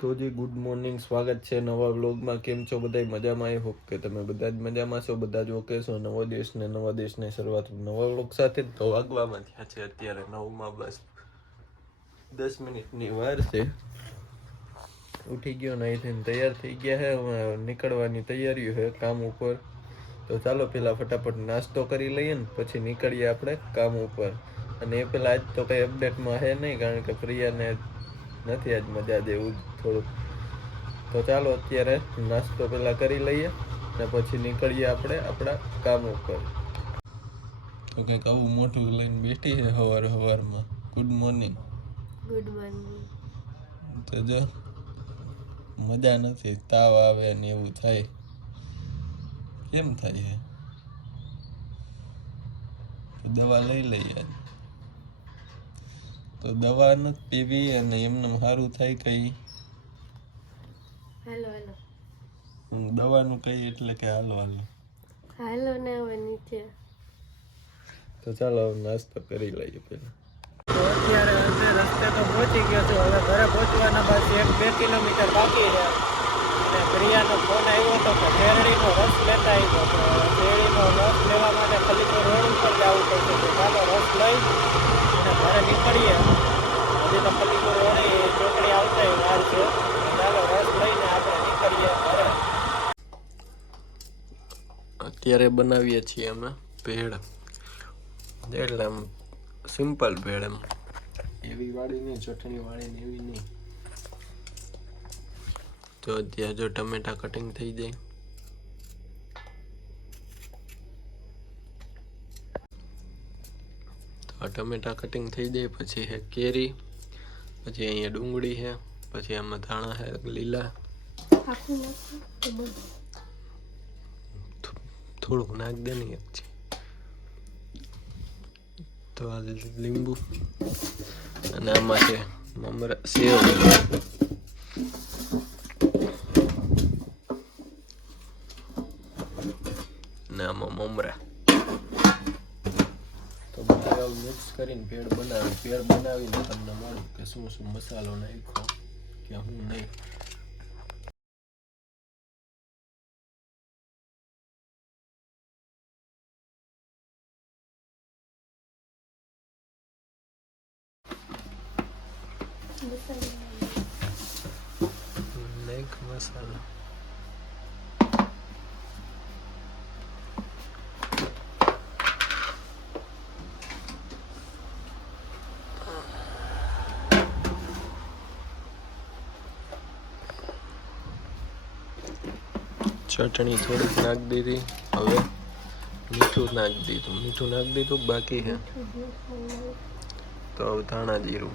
તો જી good morning, સ્વાગત છે નવા વ્લોગમાં. કેમ છો બધા મજામાં? આઈ હોપ કે તમે બધા જ મજામાં છો. બધા જ ઓકે છો. નવો દેશ ને નવા દેશની શરૂઆત નવા વ્લોગ સાથે. તો થયા છે અત્યારે નવમાં, બસ દસ મિનિટની વાર છે. ઉઠી ગયો નહીં થઈને તૈયાર થઈ ગયા છે હવે નીકળવાની તૈયારીઓ છે કામ ઉપર. તો ચાલો પેલા ફટાફટ નાસ્તો કરી લઈએ ને, પછી નીકળીએ આપણે કામ ઉપર. અને એ પેલા આજ તો કઈ અપડેટમાં છે નહીં, કારણ કે પ્રિયાને નથી આજ મજા જેવું થોડુંક. તો ચાલો અત્યારે નાસ્તો પહેલાં કરી લઈએ ને પછી નીકળીએ આપણે આપણા કામ ઉપર તો કંઈક આવું મોટું લઈને બેઠી છે સવાર સવારમાં ગુડ મોર્નિંગ ગુડ મોર્નિંગ તો જો મજા નથી તાવ આવે ને એવું થાય. કેમ થાય છે? તો દવા લઈ લઈએ તો દવા નથી પીવી અને એમને સારું થાય કઈ. હાલો દવાનું કઈ એટલે કે હાલો હાલો. હાલો ને હવે નીચે. તો ચાલો નાસ્તો કરી લઈએ પહેલા. તો અત્યારે અંતે રસ્તે તો પહોંચી ગયો છું હવે ઘરે પહોંચવાના બાદ એક બે કિલોમીટર બાકી રહ્યા. અને પ્રિયાનો ફોન આવ્યો હતો કે શેરડીનો રસ લેતા આવ્યો. તો શેરડીનો રસ લેવા માટે ખલીકો રોડ ઉપર જવું પડશે. તો ચાલો રસ લઈ અને ઘરે નીકળીએ. હજી તો ખલીકો રોડ એ ચોકડી આવતા વાર છે તો ચાલો રસ લઈને આપણે નીકળીએ ઘરે અત્યારે બનાવીએ છીએ અમે ભેળ. એટલે આમ સિમ્પલ ભેળ એમ. એવી વાળી નહીં ચટણી વાળી ને એવી નહીં. તો અત્યારે જો ટમેટા કટિંગ થઈ જાય. તો આ ટમેટા કટિંગ થઈ જાય પછી છે કેરી પછી અહીંયા ડુંગળી છે પછી આમાં ધાણા છે લીલા. થોડુંક નાખ છે. તો આ લીંબુ. અને આમાં છે મમરા સેવ. ને આમાં મમરા. તો બધા મિક્સ કરીને પેડ બનાવી. પેડ બનાવીને તમને મળું કે શું શું મસાલો નાખ્યો, કે હું નહીં. નાખ મસાલો ચટણી થોડીક નાખી દીધી. હવે મીઠું નાખી દીધું. મીઠું નાખી દીધું, બાકી છે તો હવે ધાણા જીરું.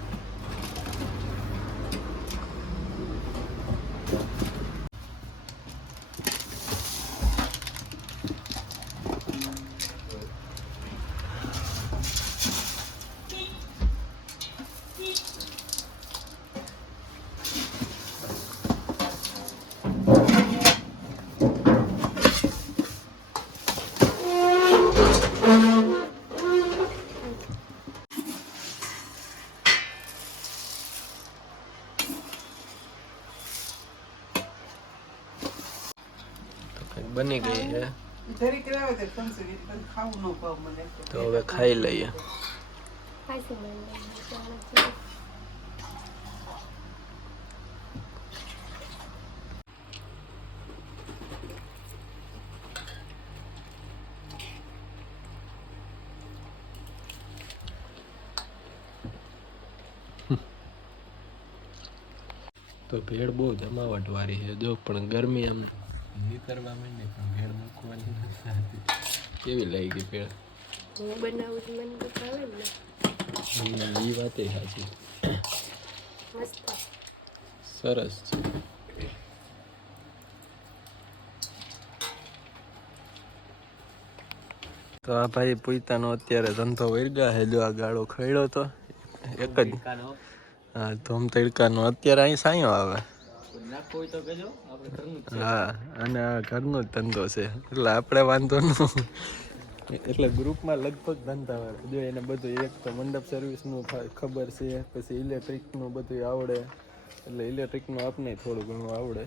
બની ગઈ છે. તો હવે ખાઈ લઈએ. તો ભેળ બહુ જમાવટ વાળી છે. જો પણ ગરમી આમ નીકળવા માંડી પણ ભેળ મૂકવાની નથી થતી. કેવી લાગી ભેળ હું બનાવું છું મને તો ને. એ વાતે સાચી. સરસ છે. તો આ ભાઈ પૂતાનો અત્યારે ધંધો વર્ગા હે જો આ ગાળો ખડ્યો તો. એક જ. હા ધોમ તડકાનો. અત્યારે અહીં સાયો આવે. હા, અને ઘરનો જ ધંધો છે. એટલે આપણે વાંધો ન એટલે ગ્રુપમાં લગભગ ધંધા હોય જો એને બધું એક તો મંડપ સર્વિસનું ખબર છે, પછી ઇલેક્ટ્રિકનું બધું આવડે. એટલે ઇલેક્ટ્રિકનું આપને થોડું ઘણું આવડે.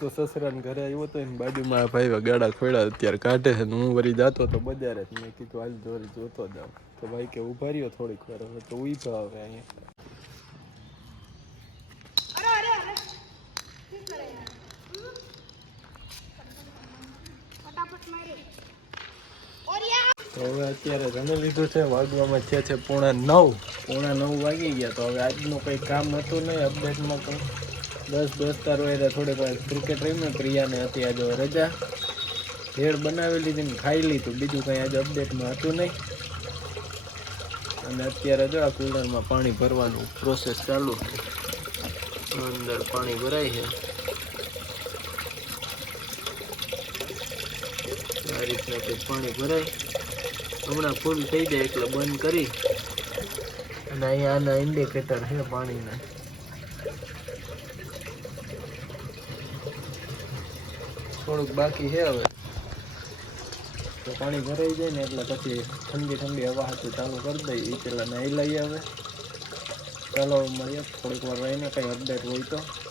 તો સસરાને ઘરે આવ્યો તો એને બાજુમાં ભાઈ ગાડા ખોડા અત્યારે કાઢે છે હું વળી જતો તો બજારે મેં કીધું, હાલ દોરી જોતો જાઉં. તો ભાઈ કે, ઊભા રહ્યો થોડીક વાર. હવે તો ઊભા આવે અહીંયા. રજા. ભેળ બનાવી લીધી ને ખાઈ લીધું, બીજું કંઈ આજે અપડેટમાં હતું નહીં. અને અત્યારે જો આ કુલરમાં પાણી ભરવાનું પ્રોસેસ ચાલુ અંદર પાણી ભરાય છે. આ રીતના કંઈક પાણી ભરાય. હમણાં ફૂલ થઈ જાય એટલે બંધ કરી. અને અહીંયા આના ઇન્ડિકેટર છે પાણીના. થોડુંક બાકી છે હવે. તો પાણી ભરાઈ જાય ને એટલે પછી ઠંડી ઠંડી હવા હતી ચાલુ કરી દઈએ એ પેલા નાહી લઈએ હવે. ચાલો મળીએ, થોડીક વાર રહીને કંઈ અપડેટ હોય તો.